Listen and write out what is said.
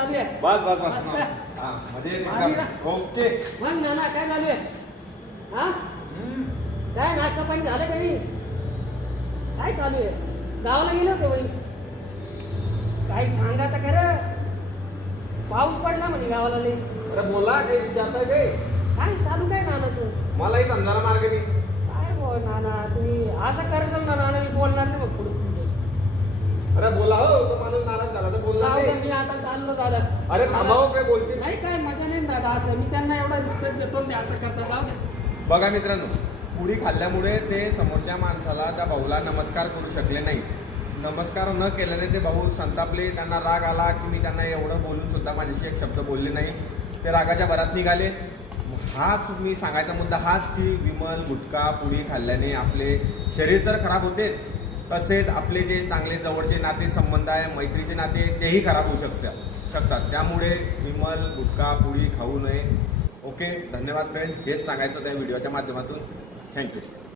चालू आहे? बस बस बस मस्त. हा म्हणजे आली ओके. मग नाना काय चालू आहे? हा काय नाश्ता पाणी झालं का नाही? काय चालू आहे? गावाला गेलो होते वही काही सांगा तर खरं. पाऊस पडला म्हणे गावाला लई. अरे बोला काही विचारताय काय? काय चालू काय नानाचं? मलाही समजायला मार्ग नाही. काय बोल नाना तुम्ही असं करशाल ना नाना, मी बोलणार नाही मग पुढे तुमचे. अरे बोला हो, तो माणूस नाराज झाला तर बोलणार जाऊ दे, नाही. मी आता चाललो झालं. अरे थांबाव काय बोलते. नाही काय मजा नाही दादा असं. मी त्यांना एवढा रिस्पेक्ट देतो ते असं करता. जाऊ दे. बघा मित्रांनो, पुडी खाल्ल्यामुळे ते समोरच्या माणसाला त्या भाऊला नमस्कार करू शकले नाही. नमस्कार न केल्याने ते भाऊ संतापले. त्यांना राग आला की मी त्यांना एवढं बोलून सुद्धा माझ्याशी एक शब्द बोलले नाही. ते रागाच्या भरात निघाले. हाच मी सांगायचा मुद्दा हाच की विमल गुटखा पुडी खाल्ल्याने आपले शरीर तर खराब होते, तसेच आपले जे चांगले जवळचे नाते संबंध आहे, मैत्रीचे नाते, तेही खराब होऊ शकतात. त्यामुळे विमल गुटखा पुडी खाऊ नये. ओके, धन्यवाद फ्रेंड. हेच सांगायचं त्या व्हिडिओच्या माध्यमातून. थँक्यू.